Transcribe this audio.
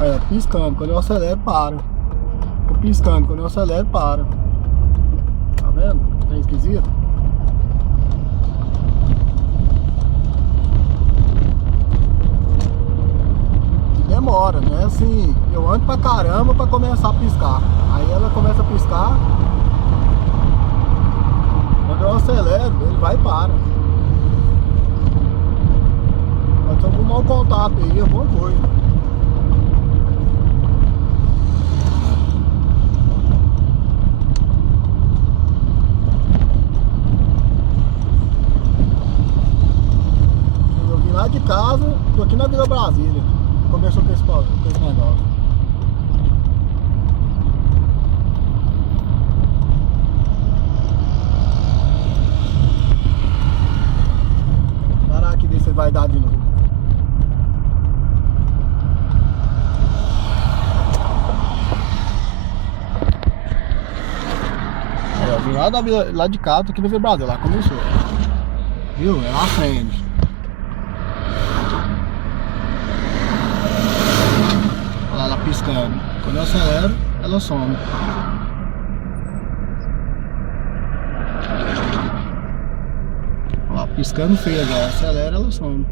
Aí, ó, piscando. Quando eu acelero, para. Tô piscando. Quando eu acelero, para. Tá vendo? Tá esquisito? E demora, né? Assim, eu ando pra caramba pra começar a piscar. Aí ela começa a piscar. Quando eu acelero, ele vai e para. Pode ser algum mau contato aí, alguma coisa. Eu vim lá de casa, tô aqui na Vila Brasília. Começou com esse negócio. Parar aqui ver se vai dar de novo. Aí, eu vim lá de casa, tô aqui na Vila Brasília, lá começou. Viu? É lá frente. Olha lá, ela piscando. Quando eu acelero, ela some. Ó, piscando feio agora. Acelera, ela some.